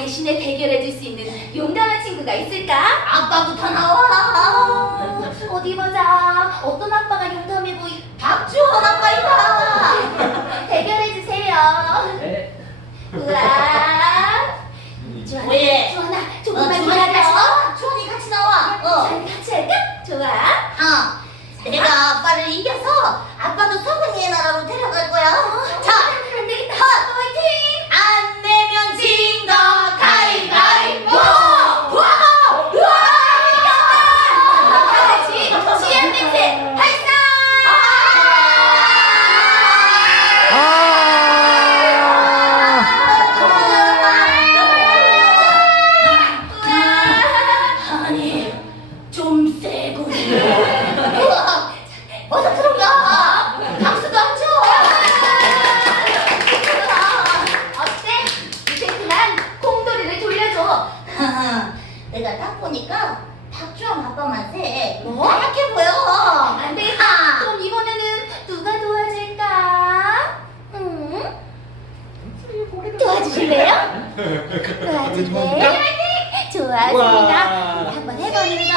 대신에 대결해줄 수 있는 용감한 친구가 있을까? 아빠부터 나와. 어디 보자. 어떤 아빠가 용감해 보이? 박주원 아빠이다. 대결해주세요. 네. 우와. 주원아, 왜? 주원아, 어, 조금만 주원이 같이 기다려. 주원이 같이 나와. 어. 주원이 같이 할까? 좋아. 어. 내가 아빠를 이겨서 내가 딱 보니까 박주영 아빠만 세. 뭐? 하얗게 보여. 안 되겠다. 아. 그럼 이번에는 누가 도와줄까? 응? 도와주실래요? 도와줄래요? 네, 화이팅! 좋아, 좋습니다. 한번 해보는